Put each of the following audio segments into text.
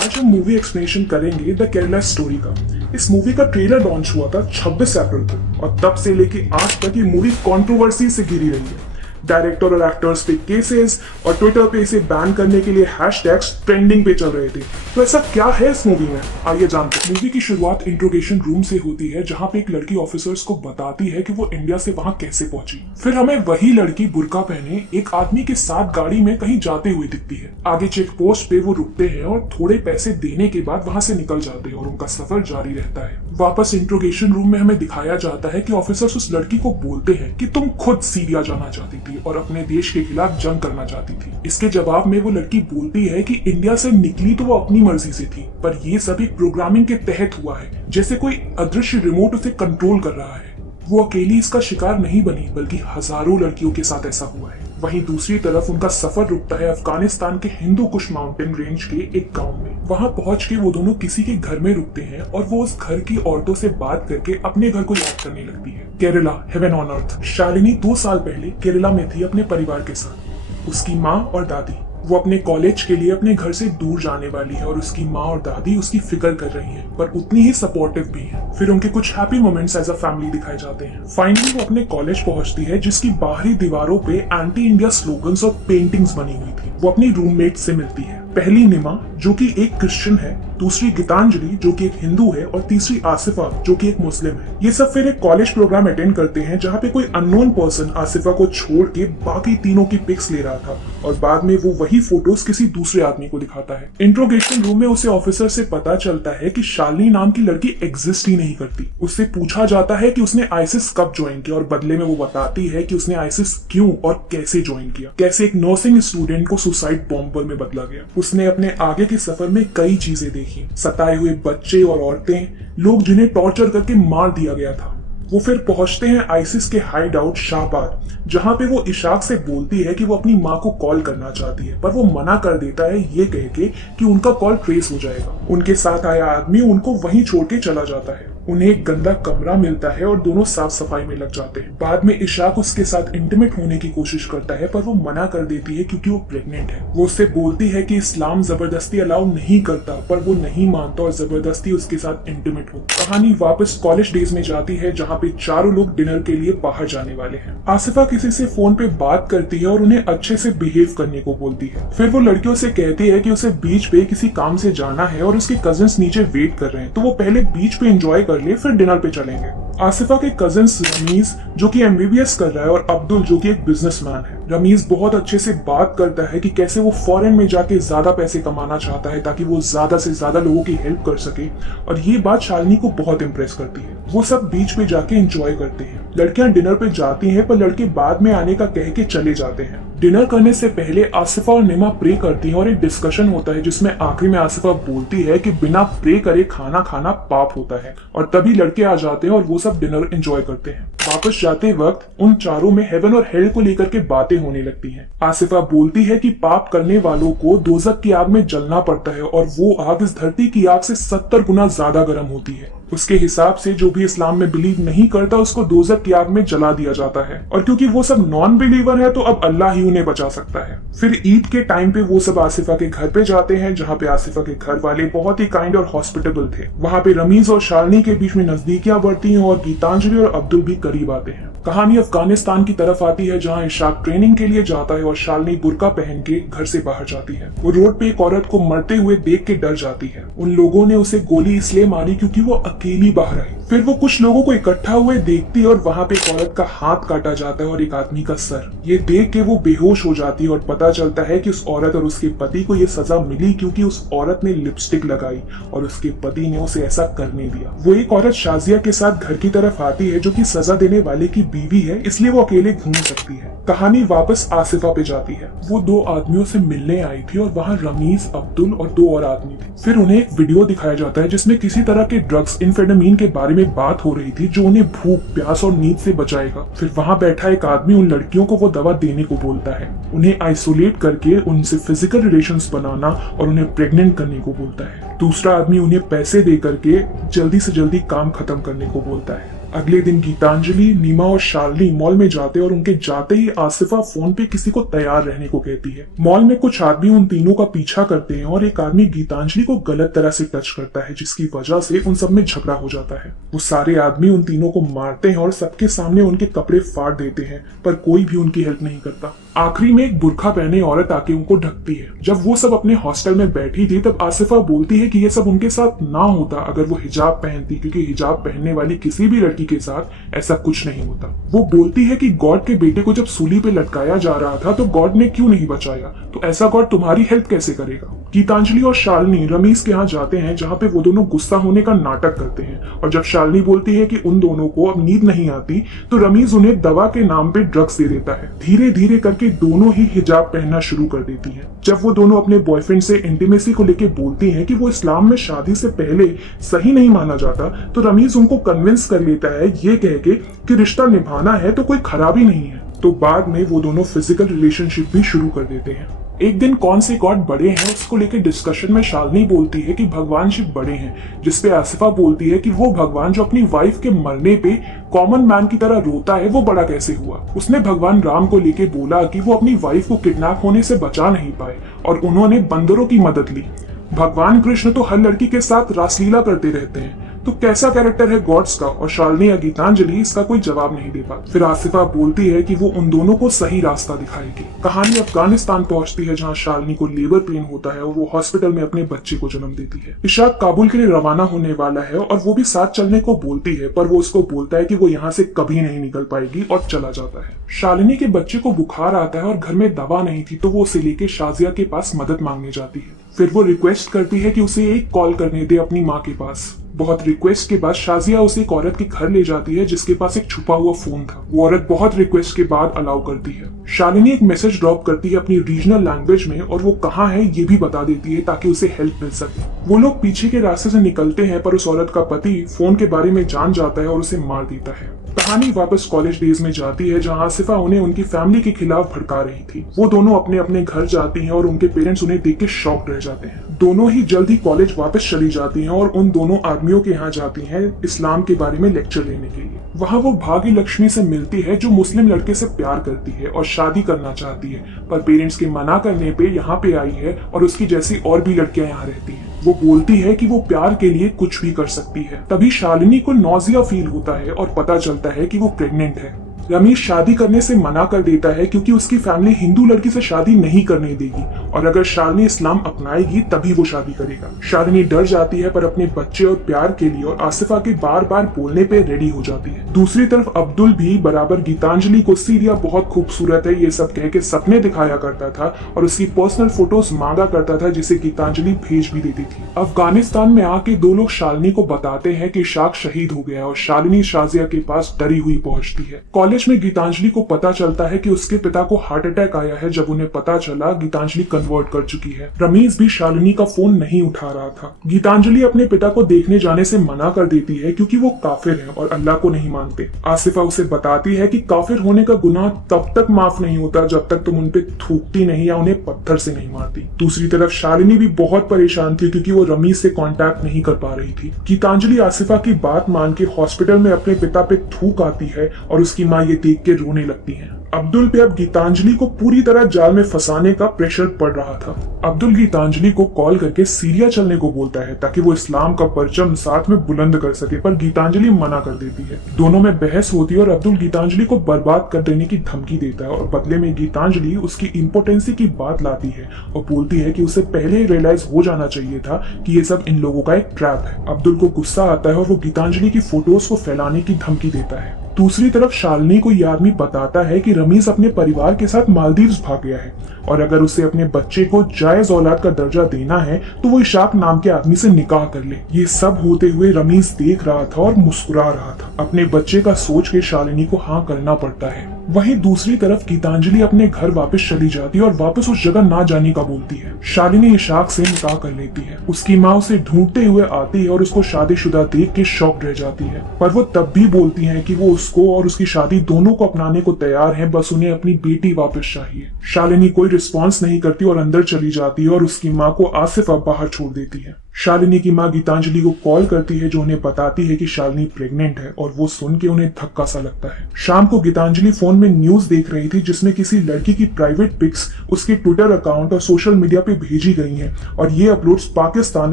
आज हम movie explanation करेंगे द केरला स्टोरी का। इस मूवी का ट्रेलर लॉन्च हुआ था 26 अप्रैल को और तब से लेके आज तक ये मूवी कंट्रोवर्सी से घिरी रही है। डायरेक्टर और एक्टर्स पे केसेस और ट्विटर पे इसे बैन करने के लिए हैशटैग्स ट्रेंडिंग पे चल रहे थे। तो ऐसा क्या है इस मूवी में, आइए जानते हैं। मूवी की शुरुआत इंट्रोगेशन रूम से होती है जहां पे एक लड़की ऑफिसर्स को बताती है कि वो इंडिया से वहां कैसे पहुंची। फिर हमें वही लड़की बुर्का पहने एक आदमी के साथ गाड़ी में कहीं जाते हुए दिखती है। आगे चेक पोस्ट पे वो रुकते हैं और थोड़े पैसे देने के बाद वहां से निकल जाते हैं और उनका सफर जारी रहता है। वापस इंट्रोगेशन रूम में हमें दिखाया जाता है कि ऑफिसर्स उस लड़की को बोलते हैं कि तुम खुद सीरिया जाना चाहती थी और अपने देश के खिलाफ जंग करना चाहती थी। इसके जवाब में वो लड़की बोलती है कि इंडिया से निकली तो वो अपनी मर्जी से थी, पर ये सब एक प्रोग्रामिंग के तहत हुआ है, जैसे कोई अदृश्य रिमोट उसे कंट्रोल कर रहा है। वो अकेली इसका शिकार नहीं बनी, बल्कि हजारों लड़कियों के साथ ऐसा हुआ है। वहीं दूसरी तरफ उनका सफर रुकता है अफगानिस्तान के हिंदू कुश माउंटेन रेंज के एक गांव में। वहां पहुंच के वो दोनों किसी के घर में रुकते हैं और वो उस घर की औरतों से बात करके अपने घर को याद करने लगती है। Kerala, heaven on earth. Shalini 2 साल पहले केरला में थी अपने परिवार के साथ, उसकी माँ और दादी। वो अपने कॉलेज के लिए अपने घर से दूर जाने वाली है और उसकी माँ और दादी उसकी फिक्र कर रही हैं, पर उतनी ही सपोर्टिव भी हैं। फिर उनके कुछ happy moments as a family दिखाए जाते हैं। फाइनली वो अपने कॉलेज पहुंचती है जिसकी बाहरी दीवारों पे एंटी इंडिया स्लोगन्स और पेंटिंग्स बनी हुई थी। वो अपनी रूममेट से मिलती है, पहली निमा जो कि एक क्रिश्चियन है, दूसरी गीतांजलि जो कि एक हिंदू है और तीसरी आसिफा जो कि एक मुस्लिम है। ये सब फिर एक कॉलेज प्रोग्राम अटेंड करते हैं जहाँ पे कोई अननोन पर्सन आसिफा को छोड़ के बाकी तीनों की पिक्स ले रहा था और बाद में वो वही फोटोज किसी दूसरे आदमी को दिखाता है। इंट्रोगेशन रूम में उसे ऑफिसर से पता चलता है कि शालिनी नाम की लड़की एग्जिस्ट ही नहीं करती। उससे पूछा जाता है कि उसने आईसिस कब ज्वाइन किया और बदले में वो बताती है कि उसने आईसिस क्यों और कैसे ज्वाइन किया, कैसे एक नर्सिंग स्टूडेंट को सुसाइड बॉम्बर में बदला गया। उसने अपने आगे के सफर में कई चीजें देखी, सताए हुए बच्चे और औरतें, लोग जिन्हें टॉर्चर करके मार दिया गया था। वो फिर पहुंचते हैं आईसिस के हाइड आउट शाहबाद, जहां पे वो इशाक से बोलती है कि वो अपनी माँ को कॉल करना चाहती है, पर वो मना कर देता है ये कह के कि उनका कॉल ट्रेस हो जाएगा। उनके साथ आया आदमी उनको वहीं छोड़ के चला जाता है। उन्हें एक गंदा कमरा मिलता है और दोनों साफ सफाई में लग जाते हैं। बाद में इशाक उसके साथ इंटीमेट होने की कोशिश करता है, पर वो मना कर देती है क्योंकि वो प्रेग्नेंट है। वो उससे बोलती है कि इस्लाम जबरदस्ती अलाउ नहीं करता, पर वो नहीं मानता और जबरदस्ती उसके साथ इंटीमेट हो। कहानी वापस कॉलेज डेज में जाती है जहाँ पे चारों लोग डिनर के लिए बाहर जाने वाले हैं। आसिफा किसी से फोन पे बात करती है और उन्हें अच्छे से बिहेव करने को बोलती है। फिर वो लड़कियों से कहती है कि उसे बीच पे किसी काम से जाना है और उसके कजिन्स नीचे वेट कर रहे हैं, तो वो पहले बीच पे एंजॉय कर ले, फिर डिनर पे चलेंगे। आसिफा के कजिन्स रमीज जो कि एमबीबीएस कर रहा है और अब्दुल जो कि एक बिजनेसमैन है। रमीज बहुत अच्छे से बात करता है कि कैसे वो फॉरेन में जाके ज्यादा पैसे कमाना चाहता है ताकि वो ज्यादा से ज्यादा लोगों की हेल्प कर सके, और ये बात शालिनी को बहुत इम्प्रेस करती है। वो सब बीच पे जाके एंजॉय करते हैं। लड़कियां डिनर पे जाती हैं, पर लड़के बाद में आने का कह के चले जाते हैं। डिनर करने से पहले आसिफा और निमा प्रे करती हैं और एक डिस्कशन होता है जिसमें आखिरी में आसिफा बोलती है कि बिना प्रे करे खाना खाना पाप होता है, और तभी लड़के आ जाते हैं और वो सब डिनर एंजॉय करते हैं। वापस जाते वक्त उन चारों में हेवन और हेल को लेकर के बातें होने लगती हैं। आसिफा बोलती है कि पाप करने वालों को दोजख की आग में जलना पड़ता है और वो आग इस धरती की आग से 70 गुना ज्यादा गर्म होती है। उसके हिसाब से जो भी इस्लाम में बिलीव नहीं करता उसको दोजख की आग में जला दिया जाता है, और क्योंकि वो सब नॉन बिलीवर है तो अब अल्लाह ही उन्हें बचा सकता है। फिर ईद के टाइम पे वो सब आसिफा के घर पे जाते हैं जहाँ पे आसिफा के घर वाले बहुत ही काइंड और हॉस्पिटेबल थे। वहाँ पे रमीज और शालिनी के बीच में नजदीकियां बढ़ती हैं और गीतांजलि और अब्दुल भी करीब आते हैं। कहानी अफगानिस्तान की तरफ आती है जहाँ इशाक ट्रेनिंग के लिए जाता है और शालिनी बुर्का पहन के घर से बाहर जाती है। वो रोड पे एक औरत को मरते हुए देख के डर जाती है। उन लोगों ने उसे गोली इसलिए मारी क्योंकि वो अकेली बाहर आई। फिर वो कुछ लोगों को इकट्ठा हुए देखती है और वहाँ पे एक औरत का हाथ काटा जाता है और एक आदमी का सर। ये देख के वो बेहोश हो जाती है और पता चलता है कि उस औरत और उसके पति को ये सजा मिली क्योंकि उस औरत ने लिपस्टिक लगाई और उसके पति ने उसे ऐसा करने दिया। वो एक औरत शाजिया के साथ घर की तरफ आती है जो कि सजा देने वाले की बीवी है, इसलिए वो अकेले घूम सकती है। कहानी वापस आसिफा पे जाती है। वो 2 आदमियों से मिलने आई थी और वहाँ रमीज, अब्दुल और 2 और आदमी थे। फिर उन्हें एक वीडियो दिखाया जाता है जिसमें किसी तरह के ड्रग्स एम्फेटामिन के बारे में बात हो रही थी जो उन्हें भूख, प्यास और नींद से बचाएगा। फिर वहाँ बैठा एक आदमी उन लड़कियों को वो दवा देने को बोलता है, उन्हें आइसोलेट करके उनसे फिजिकल रिलेशंस बनाना और उन्हें प्रेग्नेंट करने को बोलता है। दूसरा आदमी उन्हें पैसे दे करके जल्दी से जल्दी काम खत्म करने को बोलता है। अगले दिन गीतांजलि, नीमा और शालिनी मॉल में जाते और उनके जाते ही आसिफा फोन पे किसी को तैयार रहने को कहती है। मॉल में कुछ आदमी उन तीनों का पीछा करते हैं और एक आदमी गीतांजलि को गलत तरह से टच करता है, जिसकी वजह से उन सब में झगड़ा हो जाता है। वो सारे आदमी उन तीनों को मारते हैं और सबके सामने उनके कपड़े फाड़ देते हैं, पर कोई भी उनकी हेल्प नहीं करता। आखिरी में एक बुरखा पहने औरत आके उनको ढकती है। जब वो सब अपने हॉस्टल में बैठी थी तब आसिफा बोलती है कि ये सब उनके साथ ना होता अगर वो हिजाब पहनती, क्योंकि हिजाब पहनने वाली किसी भी लड़की के साथ ऐसा कुछ नहीं होता। वो बोलती है कि गॉड के बेटे को जब सूली पे लटकाया जा रहा था तो गॉड ने क्यों नहीं बचाया, तो ऐसा गॉड तुम्हारी हेल्प कैसे करेगा। गीतांजलि और शालिनी रमीज के यहाँ जाते हैं, जहाँ पे वो दोनों गुस्सा होने का नाटक करते हैं, और जब शालिनी बोलती है कि उन दोनों को अब नींद नहीं आती तो रमीज उन्हें दवा के नाम पे ड्रग्स दे देता है। धीरे धीरे करके दोनों ही हिजाब पहनना शुरू कर देती हैं। जब वो दोनों अपने बॉयफ्रेंड से इंटीमेसी को लेके बोलती हैं कि वो इस्लाम में शादी से पहले सही नहीं माना जाता, तो रमीज उनको कन्विंस कर लेता है ये कह के कि रिश्ता निभाना है तो कोई खराबी नहीं है। तो बाद में वो दोनों फिजिकल रिलेशनशिप भी शुरू कर देते हैं। एक दिन कौन से गॉड बड़े हैं उसको लेकर डिस्कशन में शालिनी बोलती है कि भगवान शिव बड़े हैं, जिसपे आसिफा बोलती है कि वो भगवान जो अपनी वाइफ के मरने पे कॉमन मैन की तरह रोता है वो बड़ा कैसे हुआ। उसने भगवान राम को लेके बोला कि वो अपनी वाइफ को किडनैप होने से बचा नहीं पाए और उन्होंने बंदरों की मदद ली। भगवान कृष्ण तो हर लड़की के साथ रासलीला करते रहते हैं, तो कैसा कैरेक्टर है गॉड्स का। और शालिनी या गीतांजलि इसका कोई जवाब नहीं दे पाती। फिर आसिफा बोलती है कि वो उन दोनों को सही रास्ता दिखाएगी। कहानी अफगानिस्तान पहुंचती है, जहां शालिनी को लेबर पेन होता है और वो हॉस्पिटल में अपने बच्चे को जन्म देती है। इशाक काबुल के लिए रवाना होने वाला है और वो भी साथ चलने को बोलती है, पर वो उसको बोलता है कि वो यहाँ से कभी नहीं निकल पाएगी और चला जाता है। शालिनी के बच्चे को बुखार आता है और घर में दवा नहीं थी, तो वो उसे लेके शाजिया के पास मदद मांगने जाती है। फिर वो रिक्वेस्ट करती है कि उसे एक कॉल करने दे अपनी माँ के पास। बहुत रिक्वेस्ट के बाद शाजिया उसे एक औरत के घर ले जाती है, जिसके पास एक छुपा हुआ फोन था। वो औरत बहुत रिक्वेस्ट के बाद अलाउ करती है। शालिनी एक मैसेज ड्रॉप करती है अपनी रीजनल लैंग्वेज में, और वो कहाँ है ये भी बता देती है ताकि उसे हेल्प मिल सके। वो लोग पीछे के रास्ते से निकलते हैं, पर उस औरत का पति फोन के बारे में जान जाता है और उसे मार देता है। कहानी वापस कॉलेज डेज में जाती है, जहां आसिफा उन्हें उनकी फैमिली के खिलाफ भड़का रही थी। वो दोनों अपने अपने घर जाती हैं और उनके पेरेंट्स उन्हें देख के शॉक्ड रह जाते हैं। दोनों ही जल्द ही कॉलेज वापस चली जाती हैं और उन दोनों आदमियों के यहाँ जाती हैं इस्लाम के बारे में लेक्चर लेने के लिए। वहाँ वो भागी लक्ष्मी से मिलती है, जो मुस्लिम लड़के से प्यार करती है और शादी करना चाहती है, पर पेरेंट्स के मना करने पे यहाँ पे आई है और उसकी जैसी और भी लड़कियां यहाँ रहती हैं। वो बोलती है कि वो प्यार के लिए कुछ भी कर सकती है। तभी शालिनी को नौजिया फील होता है और पता चलता है कि वो प्रेग्नेंट है। रमीज शादी करने से मना कर देता है, क्योंकि उसकी फैमिली हिंदू लड़की से शादी नहीं करने देगी, और अगर शालिनी इस्लाम अपनाएगी तभी वो शादी करेगा। शालिनी डर जाती है, पर अपने बच्चे और प्यार के लिए और आसिफा के बार बार बोलने पे रेडी हो जाती है। दूसरी तरफ अब्दुल भी बराबर गीतांजलि को सीरिया बहुत खूबसूरत है ये सब कह के सपने दिखाया करता था और उसकी पर्सनल फोटोज मांगा करता था, जिसे गीतांजलि भेज भी देती थी। अफगानिस्तान में आके दो लोग शालिनी को बताते हैं कि इशाक शहीद हो गया और शालिनी शाजिया के पास डरी हुई पहुंचती है। कॉलेज में गीतांजलि को पता चलता है कि उसके पिता को हार्ट अटैक आया है। जब उन्हें पता चला गीतांजलि कन्वर्ट कर चुकी है। रमीज भी शालिनी का फोन नहीं उठा रहा था। गीतांजलि अपने पिता को देखने जाने से मना कर देती है, क्योंकि वो काफिर हैं और अल्लाह को नहीं मानते। आसिफा उसे बताती है कि काफिर होने का गुनाह तब तक माफ नहीं होता जब तक तुम उनपे थूकती नहीं या उन्हें पत्थर से नहीं मारती। दूसरी तरफ शालिनी भी बहुत परेशान थी, क्योंकि वो रमीज से कांटेक्ट नहीं कर पा रही थी। गीतांजलि आसिफा की बात मान के हॉस्पिटल में अपने पिता पे थूक आती है और उसकी माँ ये देख के रोने लगती है। अब्दुल पे अब गीतांजलि को पूरी तरह जाल में फंसाने का प्रेशर पड़ रहा था। अब्दुल गीतांजलि को कॉल करके सीरिया चलने को बोलता है ताकि वो इस्लाम का परचम साथ में बुलंद कर सके, पर गीतांजलि मना कर देती है। दोनों में बहस होती है और अब्दुल गीतांजलि को बर्बाद कर देने की धमकी देता है, और बदले में गीतांजलि उसकी इम्पोर्टेंसी की बात लाती है और बोलती है कि उसे पहले ही रियलाइज हो जाना चाहिए था कि ये सब इन लोगों का एक ट्रैप है। अब्दुल को गुस्सा आता है और वो गीतांजलि की फोटोज को फैलाने की धमकी देता है। दूसरी तरफ शालिनी को यह आदमी बताता है कि रमीज अपने परिवार के साथ मालदीव्स भाग गया है और अगर उसे अपने बच्चे को जायज औलाद का दर्जा देना है तो वो इशाक नाम के आदमी से निकाह कर ले। ये सब होते हुए रमीज देख रहा था और मुस्कुरा रहा था। अपने बच्चे का सोच के शालिनी को हाँ करना पड़ता है। वहीं दूसरी तरफ गीतांजलि अपने घर वापस चली जाती है और वापस उस जगह ना जाने का बोलती है। शालिनी इशाक से निकाह कर लेती है। उसकी माँ उसे ढूंढते हुए आती है और उसको शादीशुदा देख के शॉक्ड रह जाती है, पर वो तब भी बोलती है कि वो उसको और उसकी शादी दोनों को अपनाने को तैयार है, बस उन्हें अपनी बेटी वापस चाहिए। शालिनी कोई रिस्पॉन्स नहीं करती और अंदर चली जाती है और उसकी माँ को आसिफा बाहर छोड़ देती है। शालिनी की माँ गीतांजलि को कॉल करती है जो उन्हें बताती है कि शालिनी प्रेग्नेंट है और वो सुन के उन्हें धक्का सा लगता है। शाम को गीतांजलि फोन में न्यूज देख रही थी जिसमें किसी लड़की की प्राइवेट पिक्स उसके ट्विटर अकाउंट और सोशल मीडिया पे भेजी गई हैं और ये अपलोड्स पाकिस्तान,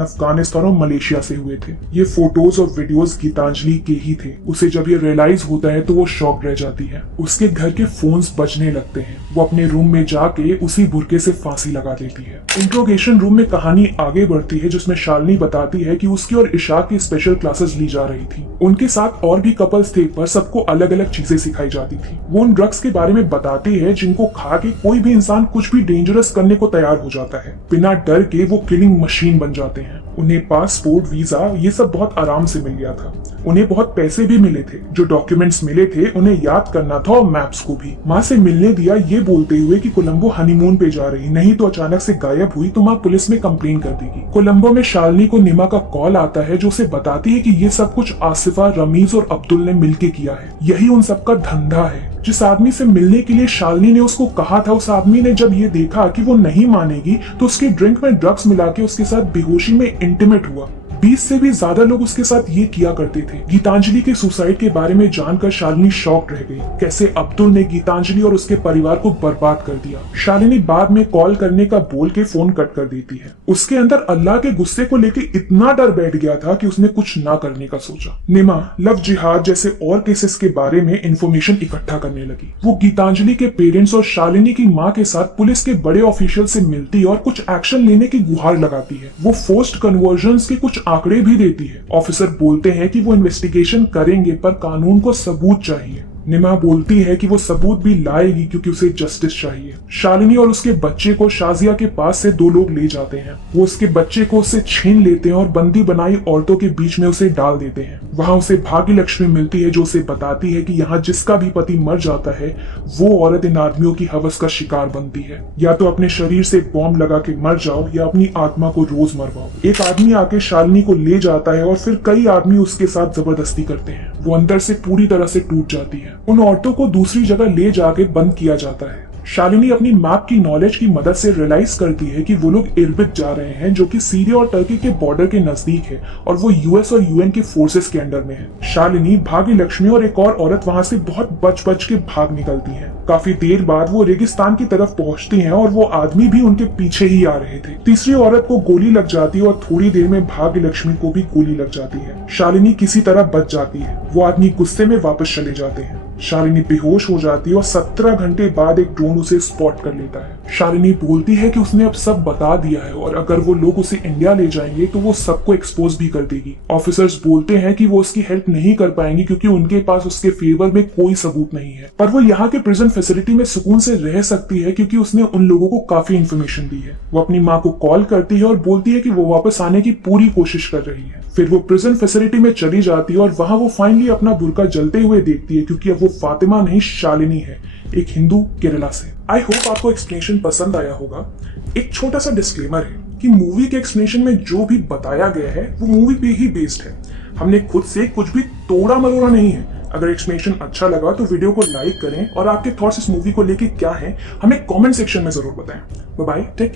अफगानिस्तान और मलेशिया से हुए थे। ये फोटोज और वीडियोस गीतांजलि के ही थे। उसे जब ये रियलाइज होता है तो वो शॉक रह जाती है। उसके घर के फोन्स बजने लगते हैं। वो अपने रूम में जाके उसी बुरके से फांसी लगा देती है। इंट्रोगेशन रूम में कहानी आगे बढ़ती है जिसमें शालिनी बताती है कि उसकी और इशाक की स्पेशल क्लासेस ली जा रही थी। उनके साथ और भी कपल्स थे पर सबको अलग अलग चीजें सिखाई जाती थी। वो उन ड्रग्स के बारे में बताती है जिनको खा के कोई भी इंसान कुछ भी डेंजरस करने को तैयार हो जाता है। बिना डर के वो किलिंग मशीन बन जाते हैं। उन्हें पासपोर्ट, वीजा ये सब बहुत आराम से मिल गया था। उन्हें बहुत पैसे भी मिले थे। जो डॉक्यूमेंट्स मिले थे उन्हें याद करना था और मैप्स को भी। माँ से मिलने दिया ये बोलते हुए कि कोलंबो हनीमून पे जा रही, नहीं तो अचानक से गायब हुई तो माँ पुलिस में कंप्लेन कर देगी। कोलंबो में शालिनी को निमा का कॉल आता है जो उसे बताती है कि ये सब कुछ आसिफा, रमीज और अब्दुल ने मिलके किया है। यही उन सबका धंधा है। जिस आदमी से मिलने के लिए शालिनी ने उसको कहा था, उस आदमी ने जब ये देखा कि वो नहीं मानेगी तो उसके ड्रिंक में ड्रग्स मिला के उसके साथ बेहोशी में इंटीमेट हुआ। 20 से भी ज्यादा लोग उसके साथ ये किया करते थे। गीतांजलि के सुसाइड के बारे में जानकर शालिनी शॉक्ड रह गई। कैसे अब्दुल ने गीतांजलि और उसके परिवार को बर्बाद कर दिया। शालिनी बाद में कॉल करने का बोल के फोन कट कर देती है। उसके अंदर अल्लाह के गुस्से को लेके इतना डर बैठ गया था कि उसने कुछ ना करने का सोचा। निमा लव जिहाद जैसे और केसेस के बारे में इंफॉर्मेशन इकट्ठा करने लगी। वो गीतांजलि के पेरेंट्स और शालिनी की माँ के साथ पुलिस के बड़े ऑफिशियल से मिलती और कुछ एक्शन लेने की गुहार लगाती है। वो फोर्स्ड कन्वर्जन के कुछ आंकड़े भी देती है। ऑफिसर बोलते हैं कि वो इन्वेस्टिगेशन करेंगे पर कानून को सबूत चाहिए। निमा बोलती है कि वो सबूत भी लाएगी क्योंकि उसे जस्टिस चाहिए। शालिनी और उसके बच्चे को शाजिया के पास से 2 लोग ले जाते हैं। वो उसके बच्चे को उससे छीन लेते हैं और बंदी बनाई औरतों के बीच में उसे डाल देते हैं। वहाँ उसे भाग्य लक्ष्मी मिलती है जो उसे बताती है कि यहाँ जिसका भी पति मर जाता है वो औरत इन आदमियों की हवस का शिकार बनती है। या तो अपने शरीर से बॉम्ब लगा के मर जाओ या अपनी आत्मा को रोज मरवाओ। एक आदमी आके शालिनी को ले जाता है और फिर कई आदमी उसके साथ जबरदस्ती करते हैं। वो अंदर से पूरी तरह से टूट जाती है। उन औरतों को दूसरी जगह ले जाके बंद किया जाता है। शालिनी अपनी मैप की नॉलेज की मदद से रियलाइज करती है कि वो लोग इरबिद जा रहे हैं जो कि सीरिया और टर्की के बॉर्डर के नजदीक है और वो यूएस और यूएन के फोर्सेस के अंडर में है। शालिनी, भाग्य लक्ष्मी और एक और औरत वहां से बहुत बच के भाग निकलती हैं। काफी देर बाद वो रेगिस्तान की तरफ पहुंचती हैं और वो आदमी भी उनके पीछे ही आ रहे थे। तीसरी औरत को गोली लग जाती है और थोड़ी देर में भाग्य लक्ष्मी को भी गोली लग जाती है। शालिनी किसी तरह बच जाती है। वो आदमी गुस्से में वापस चले जाते हैं। शालिनी बेहोश हो जाती है और 17 घंटे बाद एक ड्रोन उसे स्पॉट कर लेता है। शालिनी बोलती है कि उसने अब सब बता दिया है और अगर वो लोग उसे इंडिया ले जाएंगे तो वो सबको एक्सपोज भी कर देगी। ऑफिसर्स बोलते हैं कि वो उसकी हेल्प नहीं कर पाएंगे क्योंकि उनके पास उसके फेवर में कोई सबूत नहीं है, पर वो यहाँ के प्रिजन फैसिलिटी में सुकून से रह सकती है क्योंकि उसने उन लोगों को काफी इन्फॉर्मेशन दी है। वो अपनी माँ को कॉल करती है और बोलती है कि वो वापस आने की पूरी कोशिश कर रही है। फिर वो प्रिजन फैसिलिटी में चली जाती है और वहां वो फाइनली अपना बुर्का जलते हुए देखती है क्योंकि अब वो फातिमा नहीं शालिनी है, एक हिंदू केरला से। आई होप आपको एक्सप्लेनेशन पसंद आया होगा। एक छोटा सा डिस्क्लेमर है कि मूवी के एक्सप्लेनेशन में जो भी बताया गया है वो मूवी पे ही बेस्ड है। हमने खुद से कुछ भी तोड़ा मरोड़ा नहीं है। अगर एक्सप्लेनेशन अच्छा लगा तो वीडियो को लाइक करें और आपके थॉट्स इस मूवी को लेके क्या है हमें कमेंट सेक्शन में जरूर बताएं। Bye bye, take care.